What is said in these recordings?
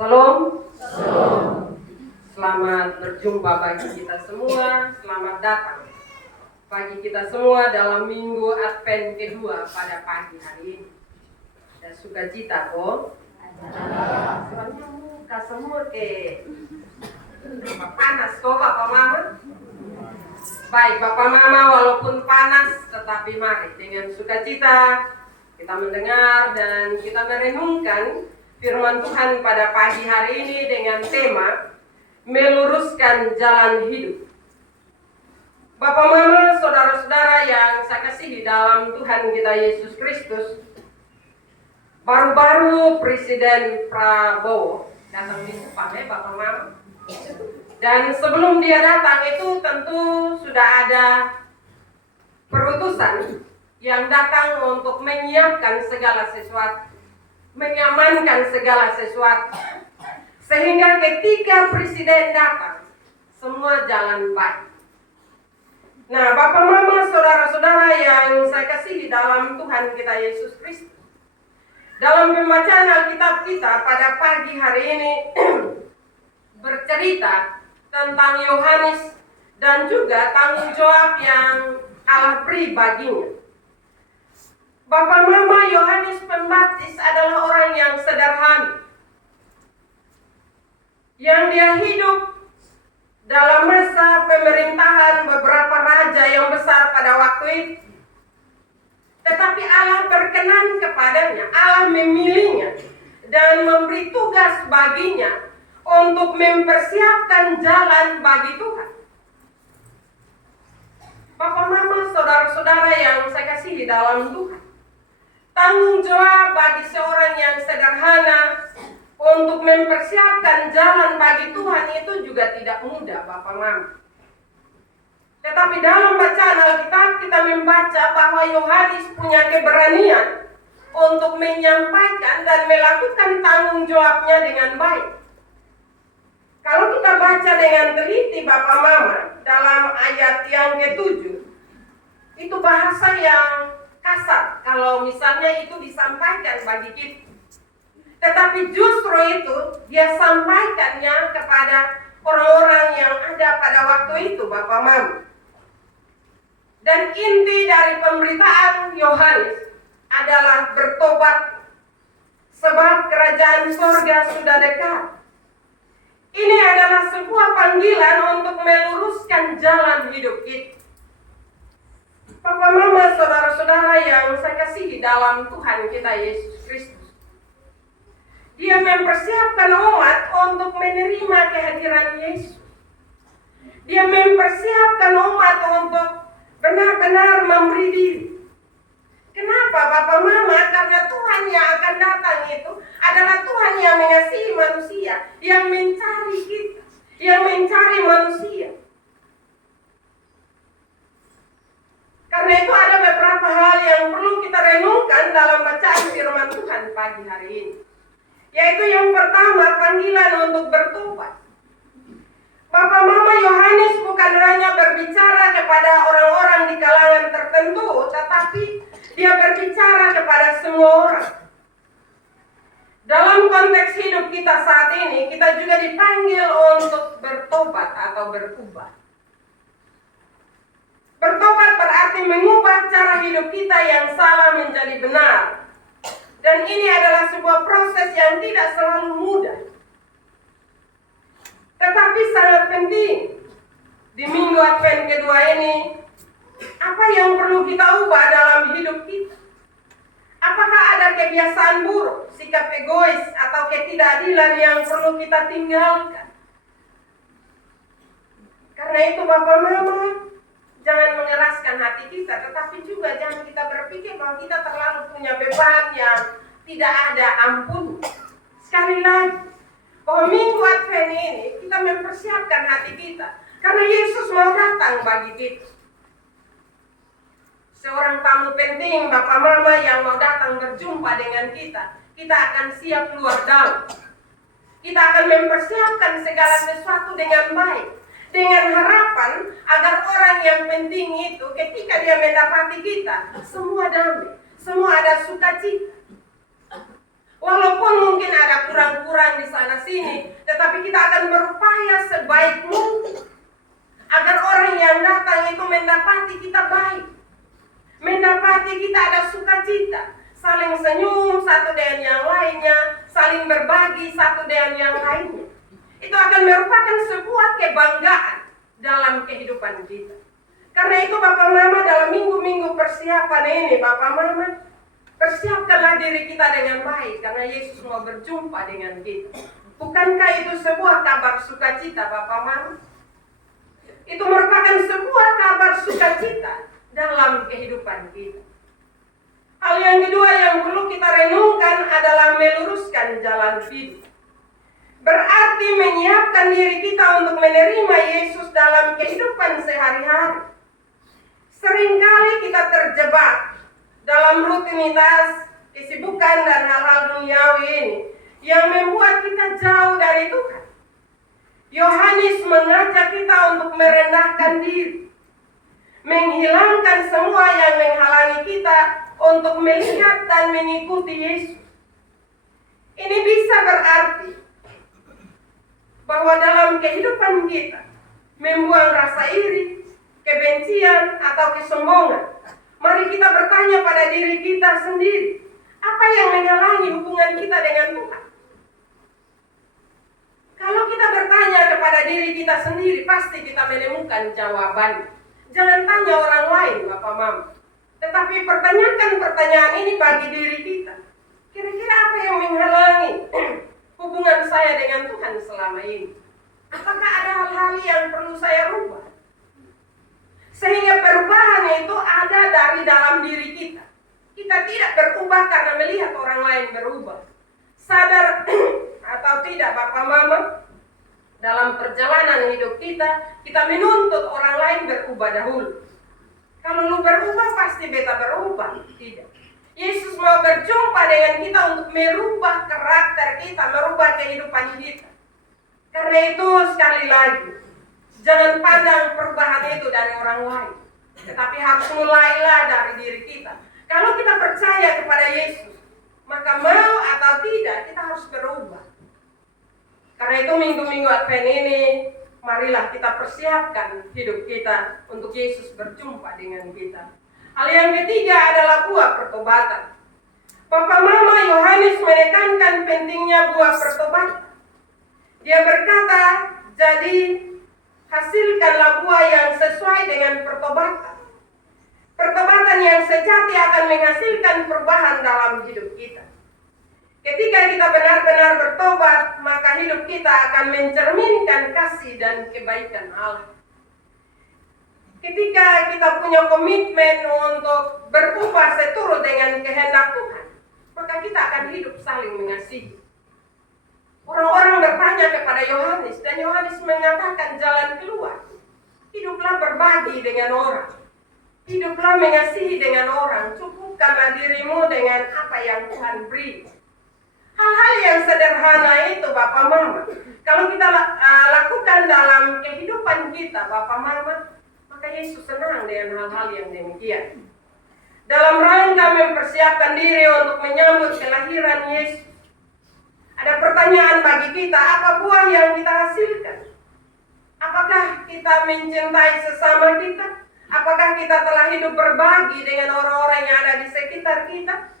Salam. Selamat berjumpa bagi kita semua. Selamat datang bagi kita semua dalam minggu Advent kedua pada pagi hari ini. Dan sukacita kok. Soalnya muka semua panas kok Bapak Mama. Baik Bapak Mama, walaupun panas tetapi mari dengan sukacita kita mendengar dan kita merenungkan firman Tuhan pada pagi hari ini dengan tema meluruskan jalan hidup. Bapak Mama, saudara-saudara yang saya kasihi dalam Tuhan kita Yesus Kristus, baru-baru Presiden Prabowo datang di Sepang ya Bapak Mama. Dan sebelum dia datang itu tentu sudah ada perutusan yang datang untuk menyiapkan segala sesuatu, mengamankan segala sesuatu, sehingga ketika Presiden datang semua jalan baik. Nah Bapak Mama, saudara-saudara yang saya kasihi dalam Tuhan kita Yesus Kristus, dalam pembacaan Alkitab kita pada pagi hari ini bercerita tentang Yohanes dan juga tanggung jawab yang Allah beri baginya. Bapak Mama, Yohanes Pembaptis adalah orang yang sederhana, yang dia hidup dalam masa pemerintahan beberapa raja yang besar pada waktu itu. Tetapi Allah berkenan kepadanya, Allah memilihnya dan memberi tugas baginya untuk mempersiapkan jalan bagi Tuhan. Bapak Mama, saudara-saudara yang saya kasihi dalam Tuhan, tanggung jawab bagi seorang yang sederhana untuk mempersiapkan jalan bagi Tuhan itu juga tidak mudah Bapak Mama. Tetapi dalam bacaan Alkitab kita membaca bahwa Yohanes punya keberanian untuk menyampaikan dan melakukan tanggung jawabnya dengan baik. Kalau kita baca dengan teliti Bapak Mama dalam ayat yang ke-7, itu bahasa yang kasar kalau misalnya itu disampaikan bagi kita. Tetapi justru itu dia sampaikannya kepada orang-orang yang ada pada waktu itu Bapak Mama. Dan inti dari pemberitaan Yohanes adalah bertobat, sebab kerajaan surga sudah dekat. Ini adalah sebuah panggilan untuk meluruskan jalan hidup kita. Bapak Mama, saudara-saudara yang saya kasihi dalam Tuhan kita Yesus Kristus, dia mempersiapkan umat untuk menerima kehadiran Yesus. Dia mempersiapkan umat untuk benar-benar memberi diri. Kenapa Bapak Mama? Karena Tuhan yang akan datang itu adalah Tuhan yang mengasihi manusia, yang mencari kita, yang mencari manusia. Karena itu ada beberapa hal yang perlu kita renungkan dalam bacaan firman Tuhan pagi hari ini. Yaitu yang pertama, panggilan untuk bertobat. Bapak Mama, Yohanes bukan hanya berbicara kepada orang-orang di kalangan tertentu, tetapi dia berbicara kepada semua orang. Dalam konteks hidup kita saat ini, kita juga dipanggil untuk bertobat atau berubah. Bertobat berarti mengubah cara hidup kita yang salah menjadi benar. Dan ini adalah sebuah proses yang tidak selalu mudah, tetapi sangat penting. Di minggu Advent kedua ini, apa yang perlu kita ubah dalam hidup kita? Apakah ada kebiasaan buruk, sikap egois, atau ketidakadilan yang perlu kita tinggalkan? Karena itu Bapak Mama, jangan mengeraskan hati kita, tetapi juga jangan kita berpikir bahwa kita terlalu punya beban yang tidak ada ampun. Sekali lagi, bahwa minggu Advent ini kita mempersiapkan hati kita, karena Yesus mau datang bagi kita. Seorang tamu penting Bapak Mama yang mau datang berjumpa dengan kita, kita akan siap luar dalam. Kita akan mempersiapkan segala sesuatu dengan baik, dengan harapan agar orang yang penting itu ketika dia mendapati kita, semua damai, semua ada sukacita. Walaupun mungkin ada kurang-kurang di sana sini, tetapi kita akan berupaya sebaik mungkin agar orang yang datang itu mendapati kita baik, mendapati kita ada sukacita, saling senyum satu dengan yang lainnya, saling berbagi satu dengan yang lainnya. Itu akan merupakan sebuah kebanggaan dalam kehidupan kita. Karena itu Bapak Mama, dalam minggu-minggu persiapan ini, Bapak Mama, persiapkanlah diri kita dengan baik, karena Yesus mau berjumpa dengan kita. Bukankah itu sebuah kabar sukacita, Bapak Mama? Itu merupakan sebuah kabar sukacita dalam kehidupan kita. Hal yang kedua yang perlu kita renungkan adalah meluruskan jalan hidup. Berarti menyiapkan diri kita untuk menerima Yesus dalam kehidupan sehari-hari. Seringkali kita terjebak dalam rutinitas, kesibukan dan hal-hal duniawi ini yang membuat kita jauh dari Tuhan. Yohanes mengajak kita untuk merendahkan diri, menghilangkan semua yang menghalangi kita untuk melihat dan mengikuti Yesus. Ini bisa berarti bahwa dalam kehidupan kita membuang rasa iri, kebencian, atau kesombongan. Mari kita bertanya pada diri kita sendiri, apa yang menghalangi hubungan kita dengan Tuhan? Kalau kita bertanya kepada diri kita sendiri, pasti kita menemukan jawaban. Jangan tanya orang lain, Bapak Mama. Tetapi pertanyakan pertanyaan ini bagi diri kita. Kira-kira apa yang menghalangi hubungan saya dengan Tuhan selama ini? Apakah ada hal-hal yang perlu saya rubah? Sehingga perubahan itu ada dari dalam diri kita. Kita tidak berubah karena melihat orang lain berubah. Sadar atau tidak Bapak Mama, dalam perjalanan hidup kita, kita menuntut orang lain berubah dahulu. Kalau lu berubah, pasti beta berubah. Tidak. Yesus mau berjumpa dengan kita untuk merubah karakter kita, merubah kehidupan kita. Karena itu sekali lagi, jangan pandang perubahan itu dari orang lain, tetapi harus mulailah dari diri kita. Kalau kita percaya kepada Yesus, maka mau atau tidak, kita harus berubah. Karena itu minggu-minggu Advent ini, marilah kita persiapkan hidup kita untuk Yesus berjumpa dengan kita. Hal yang ketiga adalah buah pertobatan. Bapak Mama, Yohanes menekankan pentingnya buah pertobatan. Dia berkata, jadi hasilkanlah buah yang sesuai dengan pertobatan. Pertobatan yang sejati akan menghasilkan perubahan dalam hidup kita. Ketika kita benar-benar bertobat, maka hidup kita akan mencerminkan kasih dan kebaikan Allah. Ketika kita punya komitmen untuk berubah seturut dengan kehendak Tuhan, maka kita akan hidup saling mengasihi. Orang-orang bertanya kepada Yohanes, dan Yohanes mengatakan jalan keluar. Hiduplah berbagi dengan orang. Hiduplah mengasihi dengan orang. Cukupkanlah dirimu dengan apa yang Tuhan beri. Hal-hal yang sederhana itu Bapak Mama, kalau kita lakukan dalam kehidupan kita Bapak Mama, maka Yesus senang dengan hal-hal yang demikian. Dalam rangka mempersiapkan diri untuk menyambut kelahiran Yesus, ada pertanyaan bagi kita, apa buah yang kita hasilkan? Apakah kita mencintai sesama kita? Apakah kita telah hidup berbagi dengan orang-orang yang ada di sekitar kita?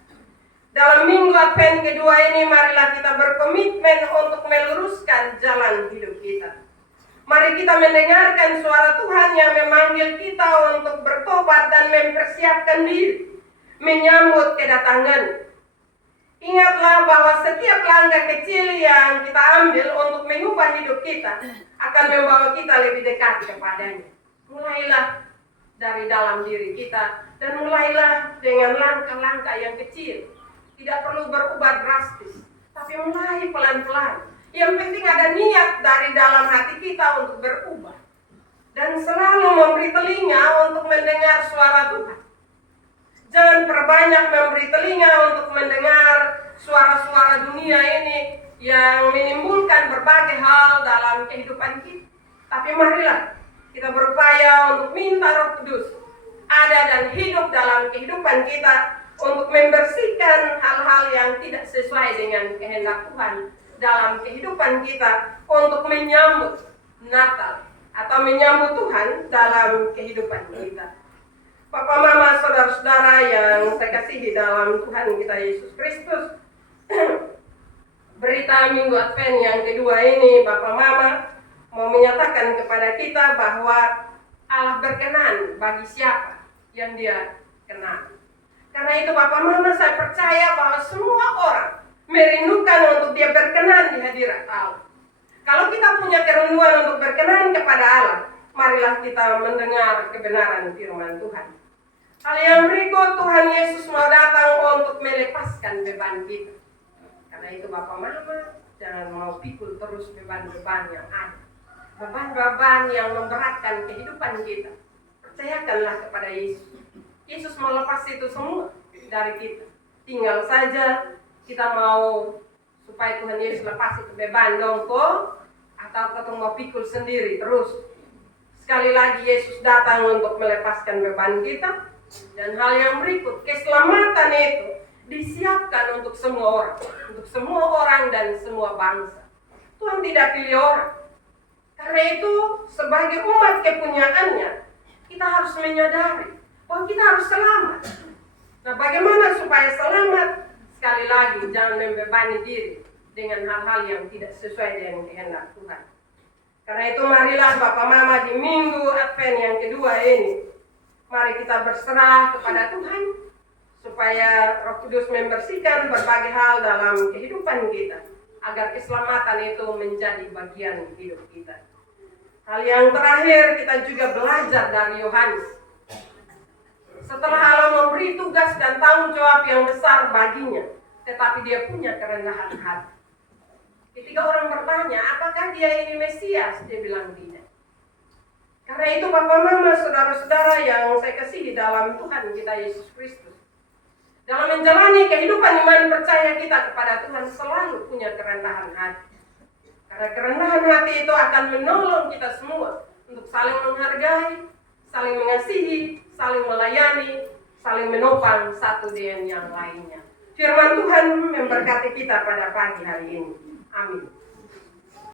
Dalam minggu Advent kedua ini, marilah kita berkomitmen untuk meluruskan jalan hidup kita. Mari kita mendengarkan suara Tuhan yang memanggil kita untuk bertobat dan mempersiapkan diri, menyambut kedatangan. Ingatlah bahwa setiap langkah kecil yang kita ambil untuk mengubah hidup kita akan membawa kita lebih dekat kepadanya. Mulailah dari dalam diri kita dan mulailah dengan langkah-langkah yang kecil. Tidak perlu berubah drastis, tapi mulai pelan-pelan. Yang penting ada niat dari dalam hati kita untuk berubah. Dan selalu memberi telinga untuk mendengar suara Tuhan. Jangan perbanyak memberi telinga untuk mendengar suara-suara dunia ini yang menimbulkan berbagai hal dalam kehidupan kita. Tapi marilah kita berupaya untuk minta Roh Kudus ada dan hidup dalam kehidupan kita untuk membersihkan hal-hal yang tidak sesuai dengan kehendak Tuhan dalam kehidupan kita, untuk menyambut Natal atau menyambut Tuhan dalam kehidupan kita. Papa, Mama, saudara-saudara yang saya kasihi dalam Tuhan kita Yesus Kristus, berita Minggu Advent yang kedua ini, Bapak Mama mau menyatakan kepada kita bahwa Allah berkenan bagi siapa yang Dia kenal. Karena itu Bapak Mama, saya percaya bahwa semua orang merindukan untuk Dia berkenan di hadirat Allah. Kalau kita punya kerinduan untuk berkenan kepada Allah, marilah kita mendengar kebenaran firman Tuhan. Hal yang berikut, Tuhan Yesus mau datang untuk melepaskan beban kita. Karena itu Bapak Mama, jangan mau pikul terus beban-beban yang ada. Beban-beban yang memberatkan kehidupan kita. Percayakanlah kepada Yesus. Yesus mau lepas itu semua dari kita. Tinggal saja kita mau supaya Tuhan Yesus lepas itu beban dong kok, atau kita mau pikul sendiri terus. Sekali lagi Yesus datang untuk melepaskan beban kita. Dan hal yang berikut, keselamatan itu disiapkan untuk semua orang dan semua bangsa. Tuhan tidak pilih orang. Karena itu sebagai umat kepunyaannya, kita harus menyadari bahwa kita harus selamat. Nah, bagaimana supaya selamat? Sekali lagi, jangan membebani diri dengan hal-hal yang tidak sesuai dengan kehendak Tuhan. Karena itu marilah Bapak Mama di Minggu Advent yang kedua ini, mari kita berserah kepada Tuhan supaya Roh Kudus membersihkan berbagai hal dalam kehidupan kita agar keselamatan itu menjadi bagian hidup kita. Hal yang terakhir, kita juga belajar dari Yohanes. Setelah Allah memberi tugas dan tanggung jawab yang besar baginya, tetapi dia punya kerendahan hati. Ketika orang bertanya, apakah dia ini Mesias? Dia bilang tidak. Karena itu Bapak Mama, saudara-saudara yang saya kasihi dalam Tuhan kita Yesus Kristus, dalam menjalani kehidupan iman percaya kita kepada Tuhan selalu punya kerendahan hati. Karena kerendahan hati itu akan menolong kita semua untuk saling menghargai, saling mengasihi, saling melayani, saling menopang satu dengan yang lainnya. Firman Tuhan memberkati kita pada pagi hari ini. Amin.